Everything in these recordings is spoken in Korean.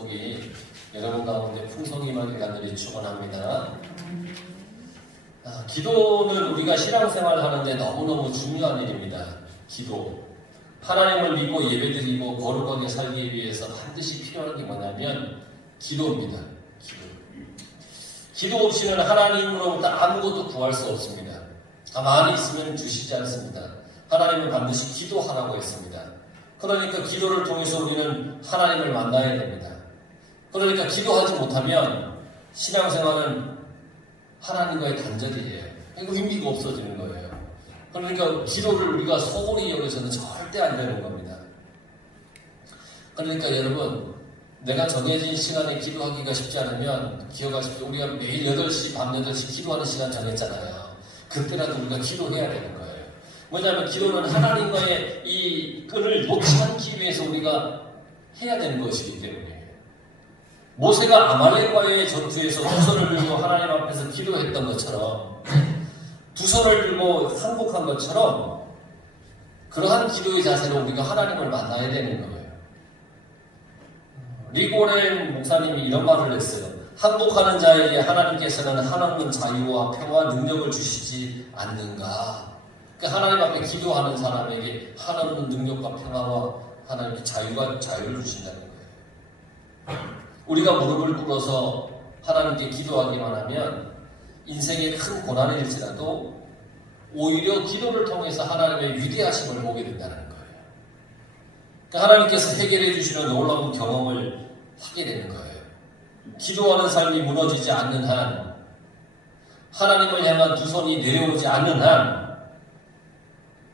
축복이 여러분 가운데 풍성이만 간절히 축원합니다. 기도는 우리가 신앙생활을 하는데 너무너무 중요한 일입니다. 기도. 하나님을 믿고 예배드리고 거룩하게 살기 위해서 반드시 필요한 게 뭐냐면 기도입니다. 기도 없이는 하나님으로부터 아무것도 구할 수 없습니다. 가만히 있으면 주시지 않습니다. 하나님은 반드시 기도하라고 했습니다. 그러니까 기도를 통해서 우리는 하나님을 만나야 됩니다. 그러니까 기도하지 못하면 신앙생활은 하나님과의 단절이에요. 의미가 없어지는 거예요. 그러니까 기도를 우리가 소홀히 여기서는 절대 안 되는 겁니다. 그러니까 여러분, 내가 정해진 시간에 기도하기가 쉽지 않으면 기억하십시오. 우리가 매일 8시, 밤 8시 기도하는 시간 정했잖아요. 그때라도 우리가 기도해야 되는 거예요. 뭐냐면 기도는 하나님과의 이 끈을 놓지 않기 위해서 우리가 해야 되는 것이기 때문에 모세가 아말렉과의 전투에서 두 손을 들고 하나님 앞에서 기도했던 것처럼 두 손을 들고 항복한 것처럼 그러한 기도의 자세로 우리가 하나님을 만나야 되는 거예요. 리고렌 목사님이 이런 말을 했어요. 항복하는 자에게 하나님께서는 한없는 자유와 평화, 능력을 주시지 않는가. 그러니까 하나님 앞에 기도하는 사람에게 한없는 능력과 평화와 하나님의 자유를 주신다는 거예요. 우리가 무릎을 꿇어서 하나님께 기도하기만 하면 인생의 큰 고난일지라도 오히려 기도를 통해서 하나님의 위대하심을 보게 된다는 거예요. 그러니까 하나님께서 해결해 주시는 놀라운 경험을 하게 되는 거예요. 기도하는 삶이 무너지지 않는 한, 하나님을 향한 두 손이 내려오지 않는 한,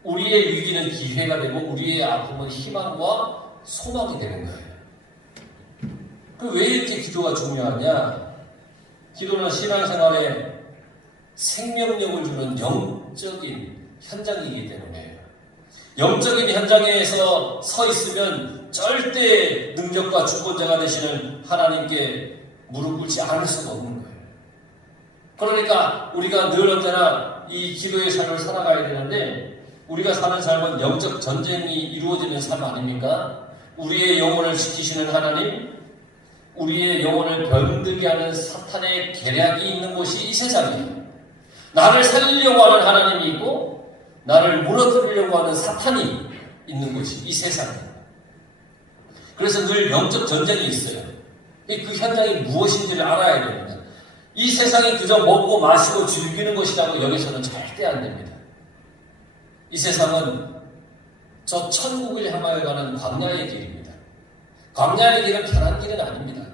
우리의 위기는 기회가 되고 우리의 아픔은 희망과 소망이 되는 거예요. 왜 이렇게 기도가 중요하냐? 기도는 신앙생활에 생명력을 주는 영적인 현장이기 때문에 영적인 현장에서 서 있으면 절대 능력과 주권자가 되시는 하나님께 무릎 꿇지 않을 수가 없는 거예요. 그러니까 우리가 늘 언제나 이 기도의 삶을 살아가야 되는데 우리가 사는 삶은 영적 전쟁이 이루어지는 삶 아닙니까? 우리의 영혼을 지키시는 하나님, 우리의 영혼을 병들게 하는 사탄의 계략이 있는 곳이 이 세상이에요. 나를 살리려고 하는 하나님이 있고 나를 무너뜨리려고 하는 사탄이 있는 곳이 이 세상이에요. 그래서 늘 영적 전쟁이 있어요. 그 현장이 무엇인지를 알아야 됩니다. 이 세상이 그저 먹고 마시고 즐기는 것이라고 여기서는 절대 안 됩니다. 이 세상은 저 천국을 향하여 가는 광야의 길입니다. 광야의 길은 편한 길은 아닙니다.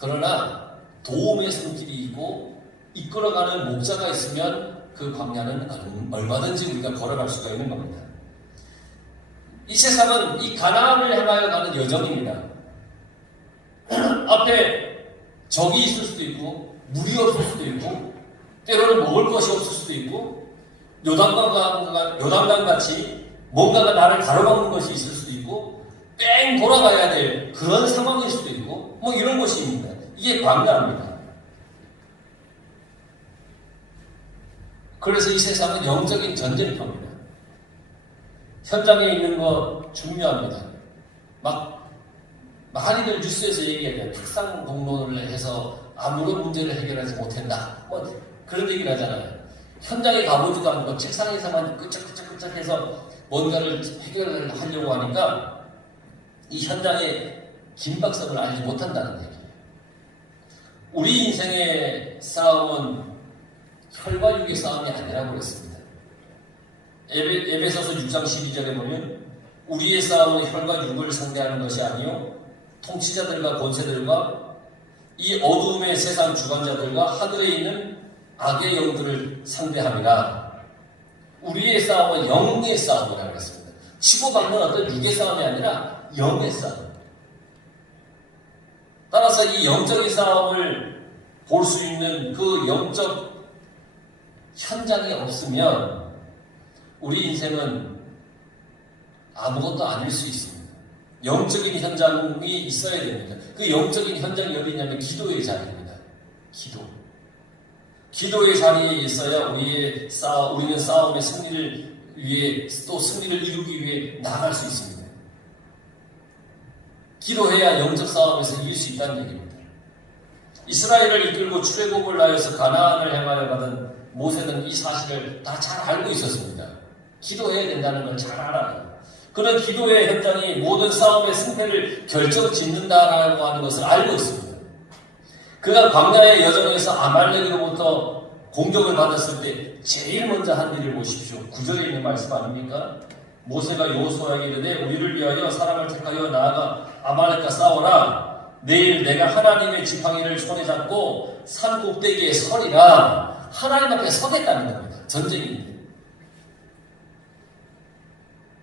그러나 도움의 손길이 있고 이끌어가는 목자가 있으면 그 광야는 얼마든지 우리가 걸어갈 수가 있는 겁니다. 이 세상은 이 가나안을 향하여 가는 여정입니다. 앞에 적이 있을 수도 있고 물이 없을 수도 있고 때로는 먹을 것이 없을 수도 있고 요단강 같이 뭔가가 나를 가로막는 것이 있을 수도 있고 뺑 돌아가야 될 그런 상황일 수도 있고 뭐 이런 것입니다. 이게 광야입니다. 그래서 이 세상은 영적인 전쟁터입니다. 현장에 있는 거 중요합니다. 많이들 뉴스에서 얘기해요. 탁상 공론을 해서 아무런 문제를 해결하지 못한다. 뭐 그런 얘기를 하잖아요. 현장에 가보지도 않고 책상에서만 끄적끄적끄적 해서 뭔가를 해결을 하려고 하니까 이 현장의 긴박성을 알지 못한다는 얘기예요. 우리 인생의 싸움은 혈과 육의 싸움이 아니라고 그랬습니다. 에베소서 6장 12절에 보면 우리의 싸움은 혈과 육을 상대하는 것이 아니요 통치자들과 권세들과 이 어두움의 세상 주관자들과 하늘에 있는 악의 영들을 상대함이라. 우리의 싸움은 영의 싸움이라고 했습니다. 치고받는 어떤 육의 싸움이 아니라 영의 싸움. 따라서 이 영적인 싸움을 볼 수 있는 그 영적 현장이 없으면 우리 인생은 아무것도 아닐 수 있습니다. 영적인 현장이 있어야 됩니다. 그 영적인 현장이 어디냐면 기도의 자리입니다. 기도의 자리에 있어야 우리는 싸움의 승리를 위해 또 승리를 이루기 위해 나아갈 수 있습니다. 기도해야 영적 싸움에서 이길 수 있다는 얘기입니다. 이스라엘을 이끌고 출애굽을 하여서 가나안을 향하여 가던 모세는 이 사실을 다 잘 알고 있었습니다. 기도해야 된다는 걸 잘 알아요. 그는 기도의 현장이 모든 싸움의 승패를 결정짓는다라고 하는 것을 알고 있습니다. 그가 광야의 여정에서 아말렉으로부터 공격을 받았을 때 제일 먼저 한 일을 보십시오. 9절에 있는 말씀 아닙니까? 모세가 여호수아에게 이르되 우리를 위하여 사람을 택하여 나아가 아말렉과 싸워라. 내일 내가 하나님의 지팡이를 손에 잡고 산 꼭대기에 서리라. 하나님 앞에 서겠다는 겁니다. 전쟁입니다.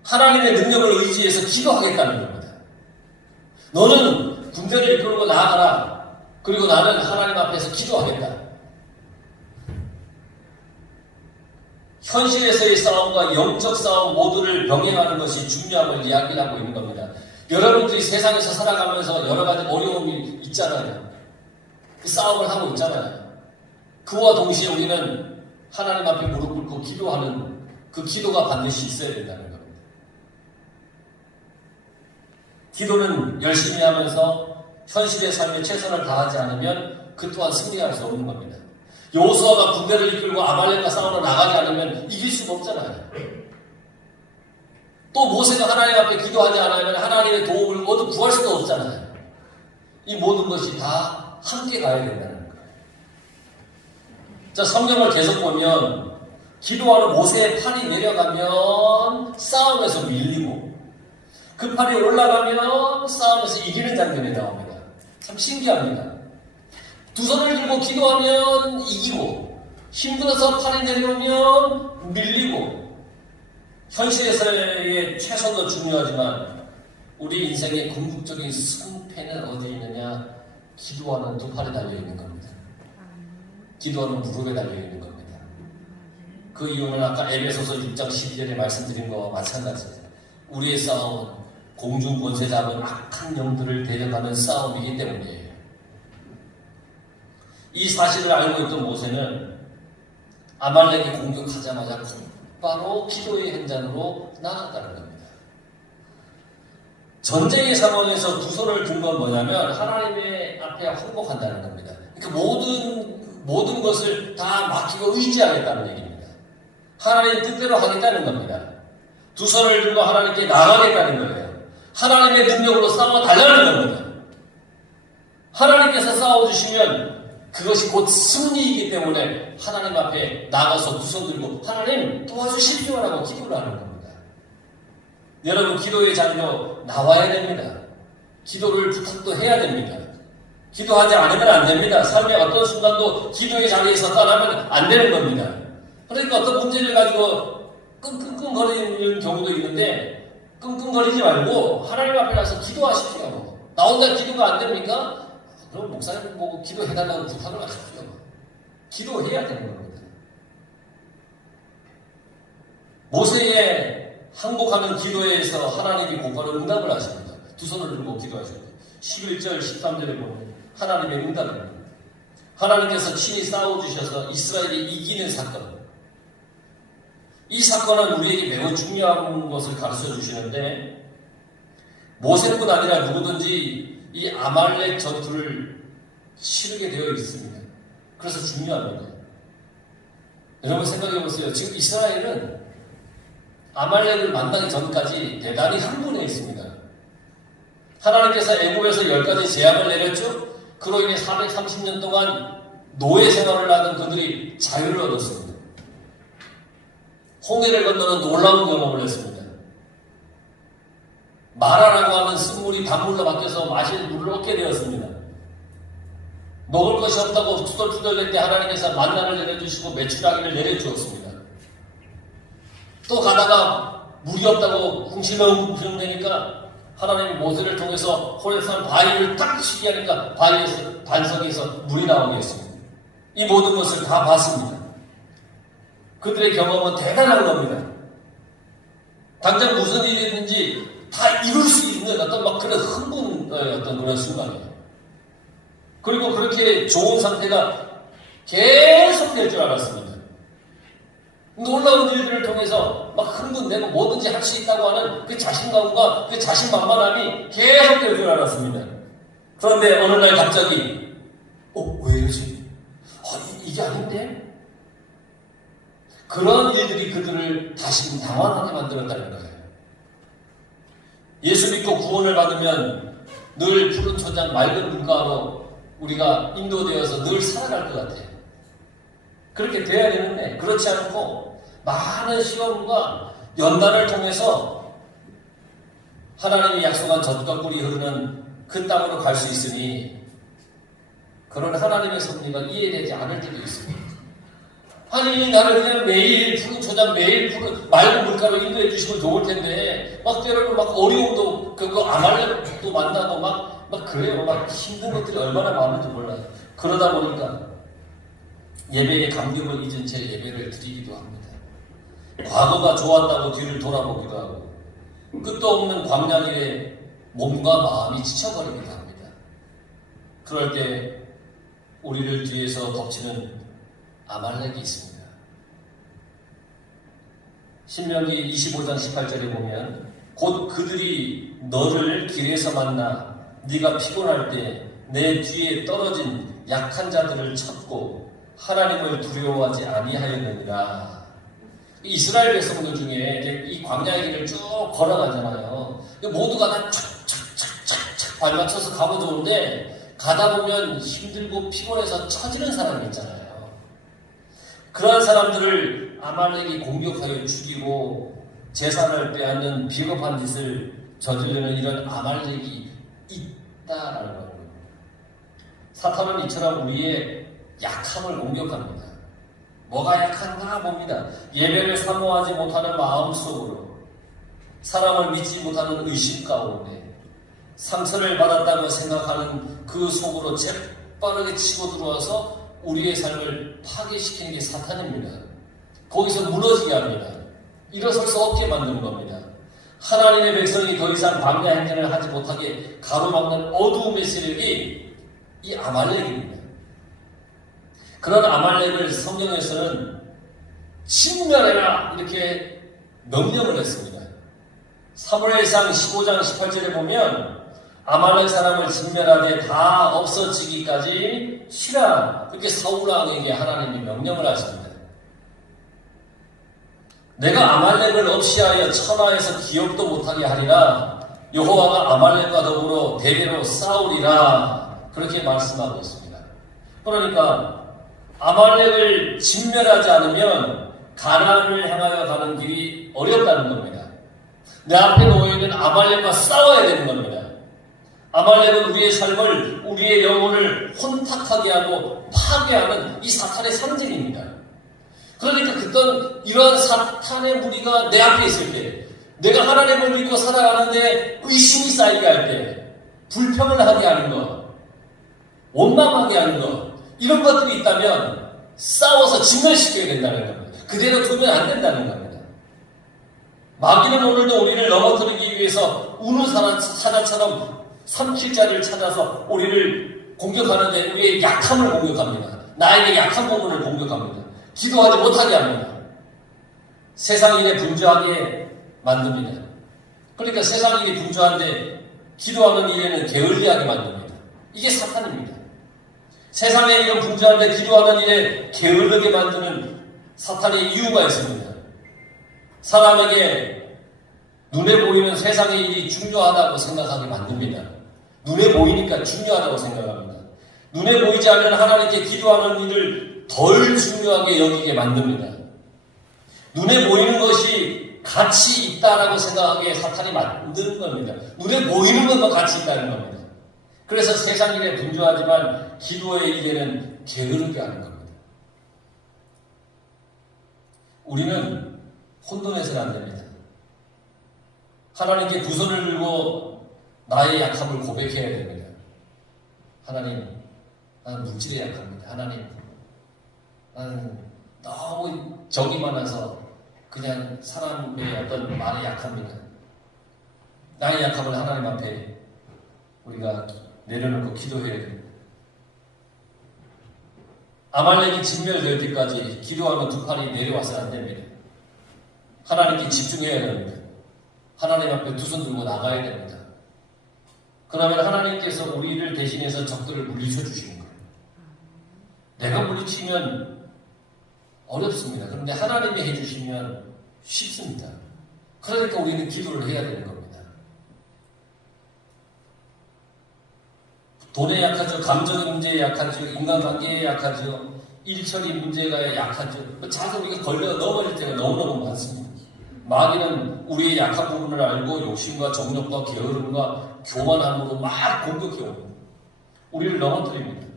하나님의 능력을 의지해서 기도하겠다는 겁니다. 너는 군대를 이끌고 나아가라. 그리고 나는 하나님 앞에서 기도하겠다. 현실에서의 싸움과 영적 싸움 모두를 병행하는 것이 중요함을 이야기하고 있는 겁니다. 여러분들이 세상에서 살아가면서 여러 가지 어려움이 있잖아요. 그 싸움을 하고 있잖아요. 그와 동시에 우리는 하나님 앞에 무릎 꿇고 기도하는 그 기도가 반드시 있어야 된다는 겁니다. 기도는 열심히 하면서 현실의 삶에 최선을 다하지 않으면 그 또한 승리할 수 없는 겁니다. 여호수아가 군대를 이끌고 아말렉과 싸우러 나가지 않으면 이길 수가 없잖아요. 또 모세가 하나님 앞에 기도하지 않으면 하나님의 도움을 모두 구할 수가 없잖아요. 이 모든 것이 다 함께 가야 된다는 거예요. 자, 성경을 계속 보면 기도하는 모세의 팔이 내려가면 싸움에서 밀리고 그 팔이 올라가면 싸움에서 이기는 장면이 나옵니다. 참 신기합니다. 두 손을 들고 기도하면 이기고 힘들어서 팔이 내려오면 밀리고 현실에서의 최선도 중요하지만 우리 인생의 궁극적인 승패는 어디 있느냐? 기도하는 두 팔에 달려있는 겁니다. 기도하는 무릎에 달려있는 겁니다. 그 이유는 아까 에베소서 6장 12절에 말씀드린 것과 마찬가지입니다. 우리의 싸움은 공중 권세 잡은 악한 영들을 데려가는 싸움이기 때문이에요. 이 사실을 알고 있던 모세는 아말렉이 공격하자마자 바로 기도의 현장으로 나아가는 겁니다. 전쟁의 상황에서 두 손을 든 건 뭐냐면 하나님의 앞에 항복한다는 겁니다. 그러니까 모든 것을 다 맡기고 의지하겠다는 얘기입니다. 하나님 뜻대로 하겠다는 겁니다. 두 손을 들고 하나님께 나가겠다는 거예요. 하나님의 능력으로 싸워 달라는 겁니다. 하나님께서 싸워주시면 그것이 곧 승리이기 때문에 하나님 앞에 나가서 두 손 들고 하나님 도와주십시오라고 기도를 하는 겁니다. 여러분 기도의 자리로 나와야 됩니다. 기도를 부탁도 해야 됩니다. 기도하지 않으면 안 됩니다. 삶의 어떤 순간도 기도의 자리에서 떠나면 안 되는 겁니다. 그러니까 어떤 문제를 가지고 끙끙거리는 경우도 있는데 끙끙거리지 말고 하나님 앞에 가서 기도하십시오. 나 혼자 기도가 안 됩니까? 그럼 목사님 보고 기도해달라고 부탁을 하십시오. 기도해야 되는 겁니다. 모세의 항복하는 기도에서 하나님이 곧바로 응답을 하십니다. 두 손을 들고 기도하십니다. 11절 13절에 보면 하나님의 응답입니다. 하나님께서 친히 싸워주셔서 이스라엘이 이기는 사건. 이 사건은 우리에게 매우 중요한 것을 가르쳐 주시는데 모세뿐 아니라 누구든지 이 아말렉 전투를 치르게 되어 있습니다. 그래서 중요합니다. 여러분 생각해 보세요. 지금 이스라엘은 아말렉을 만나기 전까지 대단히 흥분해 있습니다. 하나님께서 애굽에서 10가지 재앙을 내렸죠. 그로 인해 430년 동안 노예 생활을 하던 그들이 자유를 얻었습니다. 홍해를 건너는 놀라운 경험을 했습니다. 마라라고 하는 쓴물이 단물로 바뀌어서 마실 물을 얻게 되었습니다. 먹을 것이 없다고 투덜투덜댈 때 하나님께서 만나를 내려주시고 메추라기를 내려주었습니다. 또 가다가 물이 없다고 궁시렁궁시렁대니까 하나님이 모세를 통해서 호렙산 바위를 딱 치게 하니까 바위에서 반석에서 물이 나오게 했습니다. 이 모든 것을 다 봤습니다. 그들의 경험은 대단한 겁니다. 당장 무슨 일이든지 다 이룰 수 있는 어떤 막 그런 흥분의 어떤 그런 순간이에요. 그리고 그렇게 좋은 상태가 계속 될 줄 알았습니다. 놀라운 일들을 통해서 막 흥분되고 뭐든지 할 수 있다고 하는 그 자신감과 그 자신만만함이 계속될 줄 알았습니다. 그런데 어느 날 갑자기 왜 이러지? 이게 아닌데? 그런 일들이 그들을 다시 당황하게 만들었다는 거예요. 예수 믿고 구원을 받으면 늘 푸른 초장 맑은 물가로 우리가 인도되어서 늘 살아갈 것 같아요. 그렇게 돼야 되는데 그렇지 않고 많은 시험과 연단을 통해서 하나님이 약속한 젖과 꿀이 흐르는 그 땅으로 갈 수 있으니 그런 하나님의 섭리가 이해되지 않을 때도 있습니다. 하나님이 나를 그냥 매일 푸른 초장 매일 푸른 맑은 물가로 인도해 주시면 좋을 텐데 막 때로는 막 어려움도 그 아말렉도 만나고 막 그래요. 막 힘든 것들이 얼마나 많은지 몰라요. 그러다 보니까 예배의 감격을 잊은 채 예배를 드리기도 합니다. 과거가 좋았다고 뒤를 돌아보기도 하고 끝도 없는 광야길에 몸과 마음이 지쳐버리기도 합니다. 그럴 때 우리를 뒤에서 덮치는 아말렉이 있습니다. 신명기 25장 18절에 보면 곧 그들이 너를 길에서 만나 네가 피곤할 때 내 뒤에 떨어진 약한 자들을 찾고 하나님을 두려워하지 아니하였느니라. 이스라엘 백성들 중에 이 광야의 길을 쭉 걸어가잖아요. 모두가 다 착착착착착 발맞춰서 가고 좋은데 가다 보면 힘들고 피곤해서 처지는 사람이 있잖아요. 그러한 사람들을 아말렉이 공격하여 죽이고 재산을 빼앗는 비겁한 짓을 저지르는 이런 아말렉이 있다라는 거예요. 사탄은 이처럼 우리의 약함을 공격합니다. 뭐가 약한가 봅니다. 예배를 사모하지 못하는 마음속으로, 사람을 믿지 못하는 의심 가운데, 상처를 받았다고 생각하는 그 속으로 재빠르게 치고 들어와서 우리의 삶을 파괴시키는 게 사탄입니다. 거기서 무너지게 합니다. 일어설 수 없게 만드는 겁니다. 하나님의 백성이 더 이상 광야 행진을 하지 못하게 가로막는 어두움의 세력이 이 아말렉입니다. 그런 아말렉을 성경에서는 진멸해라 이렇게 명령을 했습니다. 사무엘상 15장 18절에 보면 아말렉 사람을 진멸하되 다 없어지기까지 쉬라 이렇게 사울왕에게 하나님이 명령을 하십니다. 내가 아말렉을 없이하여 천하에서 기업도 못하게 하리라. 여호와가 아말렉과 더불어 대대로 싸우리라 그렇게 말씀하고 있습니다. 그러니까 아말렉을 진멸하지 않으면 가나안을 향하여 가는 길이 어렵다는 겁니다. 내 앞에 놓여있는 아말렉과 싸워야 되는 겁니다. 아말렉은 우리의 삶을, 우리의 영혼을 혼탁하게 하고 파괴하는 이 사탄의 상징입니다. 그러니까 이러한 사탄의 무리가 내 앞에 있을 때, 내가 하나님을 믿고 살아가는데 의심이 쌓이게 할 때, 불평을 하게 하는 것, 원망하게 하는 것, 이런 것들이 있다면 싸워서 진멸시켜야 된다는 겁니다. 그대로 두면 안 된다는 겁니다. 마귀는 오늘도 우리를 넘어뜨리기 위해서 우는 사자처럼 삼킬 자를 찾아서 우리를 공격하는데 우리의 약함을 공격합니다. 나에게 약한 부분을 공격합니다. 기도하지 못하게 합니다. 세상 일에 분주하게 만듭니다. 그러니까 세상 일이 분주한데 기도하는 일에는 게을리하게 만듭니다. 이게 사탄입니다. 세상의 이런 분주한데 기도하는 일에 게으르게 만드는 사탄의 이유가 있습니다. 사람에게 눈에 보이는 세상의 일이 중요하다고 생각하게 만듭니다. 눈에 보이니까 중요하다고 생각합니다. 눈에 보이지 않는 하나님께 기도하는 일을 덜 중요하게 여기게 만듭니다. 눈에 보이는 것이 가치 있다라고 생각하게 사탄이 만드는 겁니다. 눈에 보이는 것도 가치 있다는 겁니다. 그래서 세상 일에 분주하지만 기도의 일에는 게으르게 하는 겁니다. 우리는 혼돈해서는 안 됩니다. 하나님께 두 손을 들고 나의 약함을 고백해야 됩니다. 하나님, 나는 물질에 약합니다. 하나님, 나는 너무 정이 많아서 그냥 사람의 어떤 말에 약합니다. 나의 약함을 하나님 앞에 우리가 내려놓고 기도해야 됩니다. 아말렉이 진멸될 때까지 기도하면 두 팔이 내려와서 안 됩니다. 하나님께 집중해야 됩니다. 하나님 앞에 두 손 들고 나가야 됩니다. 그러면 하나님께서 우리를 대신해서 적들을 물리쳐 주시는 거예요. 내가 물리치면 어렵습니다. 그런데 하나님이 해주시면 쉽습니다. 그러니까 우리는 기도를 해야 되는 겁니다. 돈에 약하죠. 감정의 문제에 약하죠. 인간관계에 약하죠. 일처리 문제가 약하죠. 자꾸 우리가 걸려 넘어질 때가 너무너무 많습니다. 마귀는 우리의 약한 부분을 알고 욕심과 정욕과 게으름과 교만함으로 막 공격해옵니다. 우리를 넘어뜨립니다.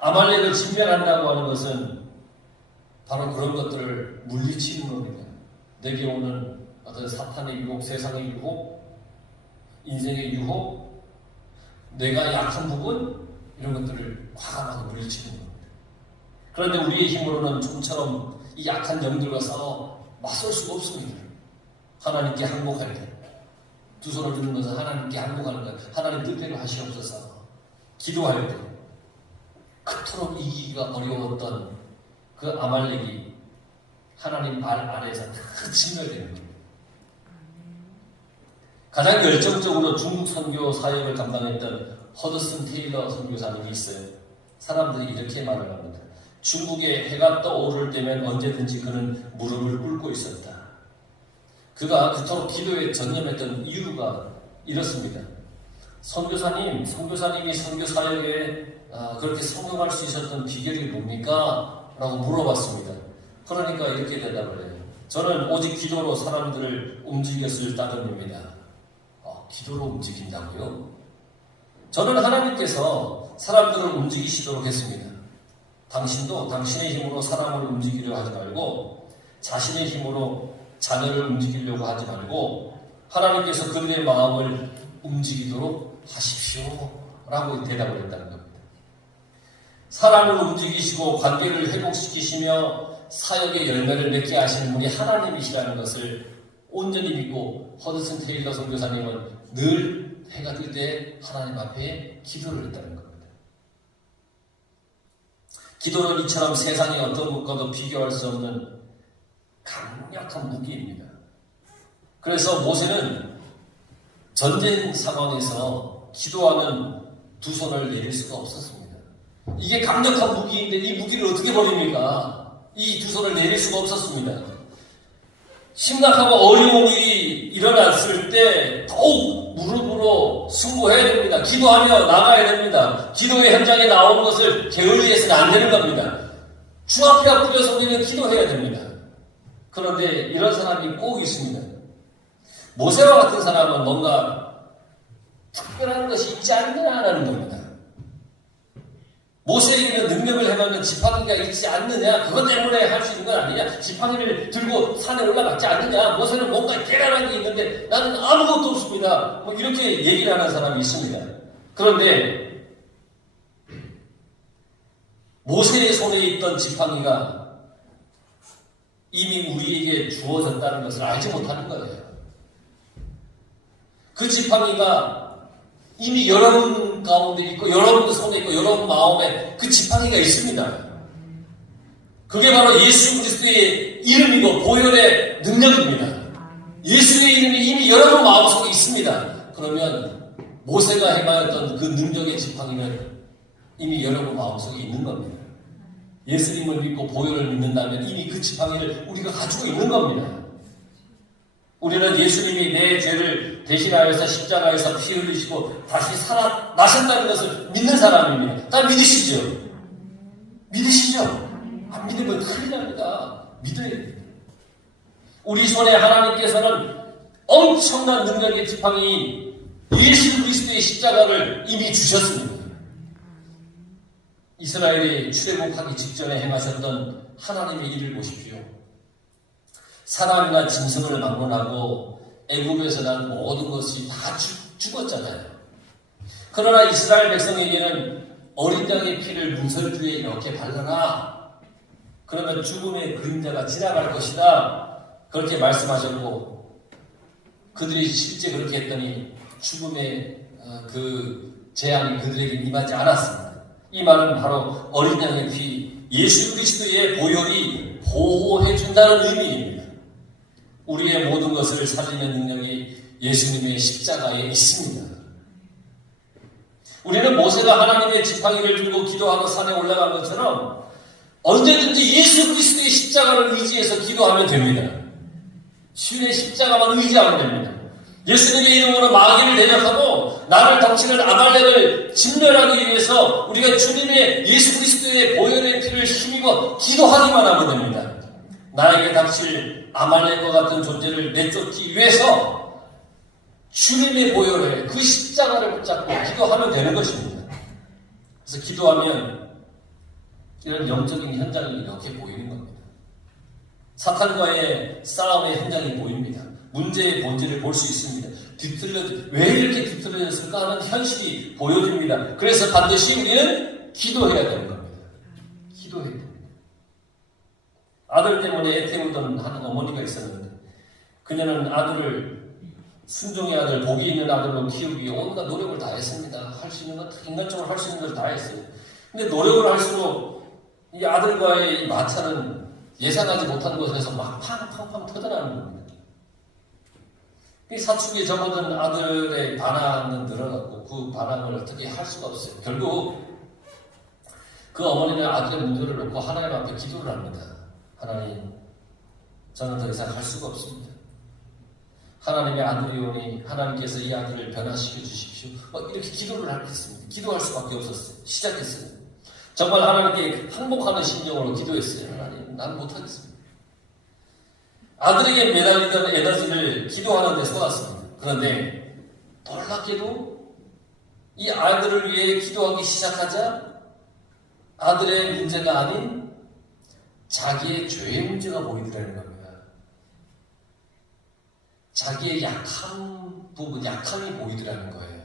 아말렉을 진멸한다고 하는 것은 바로 그런 것들을 물리치는 겁니다. 내게 오는 어떤 사탄의 유혹, 세상의 유혹, 인생의 유혹, 내가 약한 부분, 이런 것들을 과감하게 물리치는 겁니다. 그런데 우리의 힘으로는 좀처럼 이 약한 영들과 싸워 맞설 수가 없습니다. 하나님께 항복할 때, 두 손을 드는 것은 하나님께 항복하는 것, 하나님 뜻대로 하시옵소서. 기도할 때, 그토록 이기기가 어려웠던 그 아말렉이 하나님 발 아래에서 다 진멸되는 겁니다. 가장 열정적으로 중국 선교 사역을 담당했던 허드슨 테일러 선교사님이 있어요. 사람들이 이렇게 말을 합니다. 중국에 해가 떠오를 때면 언제든지 그는 무릎을 꿇고 있었다. 그가 그토록 기도에 전념했던 이유가 이렇습니다. 선교사님이 선교 사역에 그렇게 성공할 수 있었던 비결이 뭡니까? 라고 물어봤습니다. 그러니까 이렇게 대답을 해요. 저는 오직 기도로 사람들을 움직였을 따름입니다. 기도로 움직인다고요? 저는 하나님께서 사람들을 움직이시도록 했습니다. 당신도 당신의 힘으로 사람을 움직이려 하지 말고 자신의 힘으로 자녀를 움직이려고 하지 말고 하나님께서 그들의 마음을 움직이도록 하십시오. 라고 대답을 했다는 겁니다. 사람을 움직이시고 관계를 회복시키시며 사역의 열매를 맺게 하시는 분이 하나님이시라는 것을 온전히 믿고 허드슨 테일러 선교사님은 늘 해가 뜰 때 하나님 앞에 기도를 했다는 겁니다. 기도는 이처럼 세상의 어떤 것과도 비교할 수 없는 강력한 무기입니다. 그래서 모세는 전쟁 상황에서 기도하면 두 손을 내릴 수가 없었습니다. 이게 강력한 무기인데 이 무기를 어떻게 버립니까? 이 두 손을 내릴 수가 없었습니다. 심각하고 어려움이 일어났을 때 더욱 무릎으로 승부해야 됩니다. 기도하며 나가야 됩니다. 기도의 현장에 나오는 것을 게을리해서는 안 되는 겁니다. 주 앞에 앞으려서 우리는 기도해야 됩니다. 그런데 이런 사람이 꼭 있습니다. 모세와 같은 사람은 뭔가 특별한 것이 있지 않느냐라는 겁니다. 모세에게는 능력을 행하는 지팡이가 있지 않느냐, 그것 때문에 할 수 있는 건 아니냐, 지팡이를 들고 산에 올라갔지 않느냐, 모세는 뭔가 대단한 게 있는데 나는 아무것도 없습니다. 이렇게 얘기를 하는 사람이 있습니다. 그런데 모세의 손에 있던 지팡이가 이미 우리에게 주어졌다는 것을 알지 못하는 거예요. 그 지팡이가 이미 여러분 가운데 있고 여러분 손에 있고 여러분 마음에 그 지팡이가 있습니다. 그게 바로 예수 그리스도의 이름이고 보혈의 능력입니다. 예수의 이름이 이미 여러분 마음속에 있습니다. 그러면 모세가 행하였던 그 능력의 지팡이는 이미 여러분 마음속에 있는 겁니다. 예수님을 믿고 보혈을 믿는다면 이미 그 지팡이를 우리가 가지고 있는 겁니다. 우리는 예수님이 내 죄를 대신하여서 십자가에서 피 흘리시고 다시 살아나셨다는 것을 믿는 사람입니다. 다 믿으시죠? 믿으시죠? 안 믿으면 큰일 납니다. 믿어야 됩니다. 우리 손에 하나님께서는 엄청난 능력의 지팡이 예수 그리스도의 십자가를 이미 주셨습니다. 이스라엘이 출애굽하기 직전에 행하셨던 하나님의 일을 보십시오. 사람이나 짐승을 막론하고 애굽에서 난 모든 것이 다 죽었잖아요. 그러나 이스라엘 백성에게는 어린 양의 피를 문설주에 이렇게 발라라. 그러면 죽음의 그림자가 지나갈 것이다. 그렇게 말씀하셨고 그들이 실제 그렇게 했더니 죽음의 그 재앙이 그들에게 임하지 않았습니다. 이 말은 바로 어린 양의 피, 예수 그리스도의 보혈이 보호해 준다는 의미입니다. 우리의 모든 것을 살리는 능력이 예수님의 십자가에 있습니다. 우리는 모세가 하나님의 지팡이를 들고 기도하고 산에 올라간 것처럼 언제든지 예수 그리스도의 십자가를 의지해서 기도하면 됩니다. 주님의 십자가만 의지하면 됩니다. 예수님의 이름으로 마귀를 대적하고 나를 덮치는 아말렉을 진멸하기 위해서 우리가 주님의 예수 그리스도의 보혈의 피를 힘입어 기도하기만 하면 됩니다. 나에게 닥칠 아말렉과 같은 존재를 내쫓기 위해서 주님의 보혈에 그 십자가를 붙잡고 기도하면 되는 것입니다. 그래서 기도하면 이런 영적인 현장이 이렇게 보이는 겁니다. 사탄과의 싸움의 현장이 보입니다. 문제의 본질을 볼 수 있습니다. 왜 이렇게 뒤틀려졌을까 하는 현실이 보여집니다. 그래서 반드시 우리는 기도해야 되는 겁니다. 기도해야 됩니다. 아들 때문에 애태우던 한 어머니가 있었는데 그녀는 아들을 순종의 아들, 복이 있는 아들로 키우기 위해 온갖 노력을 다 했습니다. 할 수 있는 것, 인간적으로 할 수 있는 걸 다 했어요. 근데 노력을 할수록 이 아들과의 이 마찰은 예상하지 못한 곳에서 막 팡팡팡 터져나가는 겁니다. 이 사춘기에 접어든 아들의 반항은 늘어났고 그 반항을 어떻게 할 수가 없어요. 결국 그 어머니는 아들의 문제를 놓고 하나님 앞에 기도를 합니다. 하나님, 저는 더 이상 할 수가 없습니다. 하나님의 아들이 오니 하나님께서 이 아들을 변화시켜 주십시오. 이렇게 기도를 했습니다. 기도할 수밖에 없었어요. 시작했어요. 정말 하나님께 항복하는 심정으로 기도했어요. 하나님, 난 못하겠습니다. 아들에게 매달리던 에너지를 기도하는 데 쏟았습니다. 그런데 놀랍게도 이 아들을 위해 기도하기 시작하자 아들의 문제가 아닌 자기의 죄의 문제가 보이더라는 겁니다. 자기의 약한 부분, 약함이 보이더라는 거예요.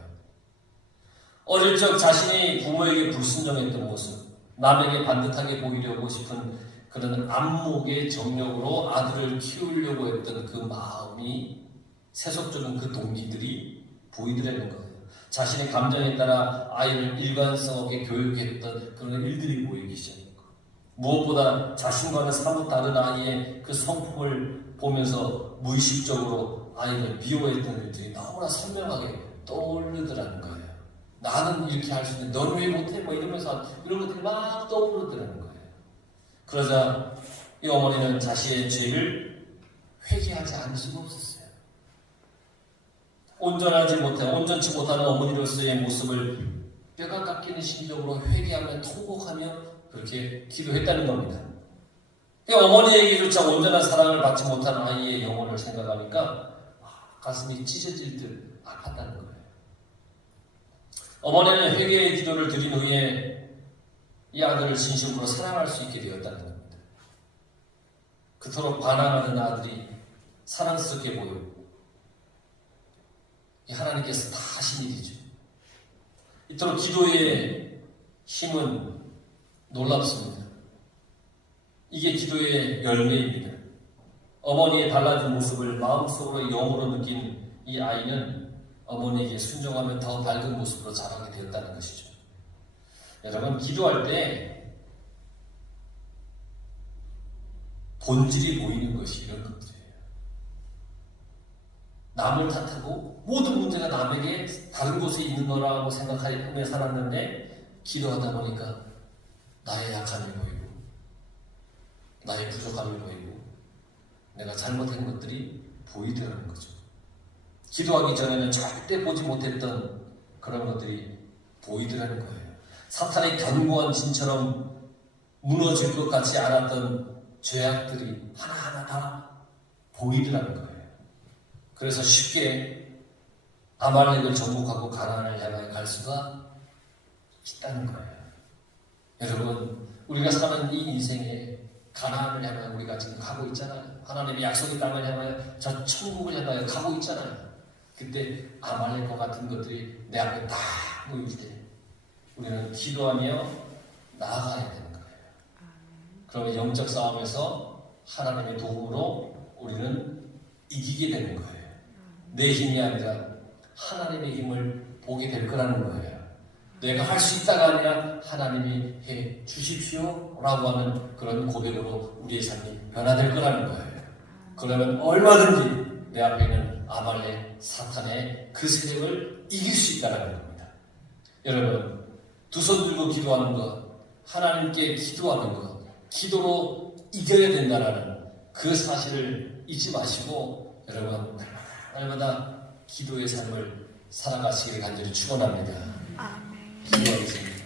어릴 적 자신이 부모에게 불순종했던 모습, 남에게 반듯하게 보이려고 싶은 그런 안목의 정력으로 아들을 키우려고 했던 그 마음이, 세속적인 그 동기들이 보이더라는 거예요. 자신의 감정에 따라 아이를 일관성 없게 교육했던 그런 일들이 보이기 시작했고, 무엇보다 자신과는 사뭇 다른 아이의 그 성품을 보면서 무의식적으로 아이를 미워했던 일들이 너무나 선명하게 떠오르더라는 거예요. 나는 이렇게 할 수 있는데 너는 왜 못해? 이러면서 이런 것들이 막 떠오르더라는 거예요. 그러자 이 어머니는 자신의 죄를 회개하지 않을 수가 없었어요. 온전치 못하는 어머니로서의 모습을 뼈가 깎이는 심정으로 회개하며 통곡하며 그렇게 기도했다는 겁니다. 어머니에게조차 온전한 사랑을 받지 못한 아이의 영혼을 생각하니까 가슴이 찢어질 듯 아팠다는 거예요. 어머니는 회개의 기도를 드린 후에 이 아들을 진심으로 사랑할 수 있게 되었다는 겁니다. 그토록 반항하는 아들이 사랑스럽게 보였고 하나님께서 다 하신 일이죠. 이토록 기도의 힘은 놀랍습니다. 이게 기도의 열매입니다. 어머니의 달라진 모습을 마음속으로 영으로 느낀 이 아이는 어머니에게 순종하며 더 밝은 모습으로 자라게 되었다는 것이죠. 여러분, 기도할 때 본질이 보이는 것이 이런 것들이에요. 남을 탓하고 모든 문제가 남에게 다른 곳에 있는 거라고 생각하며 살았는데 기도하다 보니까 나의 약함이 보이고 나의 부족함이 보이고 내가 잘못한 것들이 보이더라는 거죠. 기도하기 전에는 절대 보지 못했던 그런 것들이 보이더라는 거예요. 사탄의 견고한 진처럼 무너질 것 같지 않았던 죄악들이 하나하나 다 보이더라는 거예요. 그래서 쉽게 아말렉을 정복하고 가나안을 향해 갈 수가 있다는 거예요. 여러분, 우리가 사는 이 인생에 가나안을 향해 우리가 지금 가고 있잖아요. 하나님의 약속의 땅을 향하여 저 천국을 향하여 가고 있잖아요. 근데 아말렉과 같은 것들이 내 앞에 딱 모일 때 우리는 기도하며 나아가야 되는 거예요. 그러면 영적 싸움에서 하나님의 도움으로 우리는 이기게 되는 거예요. 내 힘이 아니라 하나님의 힘을 보게 될 거라는 거예요. 내가 할 수 있다가 아니라 하나님이 해 주십시오 라고 하는 그런 고백으로 우리의 삶이 변화될 거라는 거예요. 그러면 얼마든지 내 앞에 있는 아말렉, 사탄의 그 세력을 이길 수 있다는 겁니다. 여러분, 두 손 들고 기도하는 것, 하나님께 기도하는 것, 기도로 이겨야 된다는 그 사실을 잊지 마시고 여러분 날마다 기도의 삶을 살아가시길 간절히 축원합니다. 아멘. 기도하겠습니다.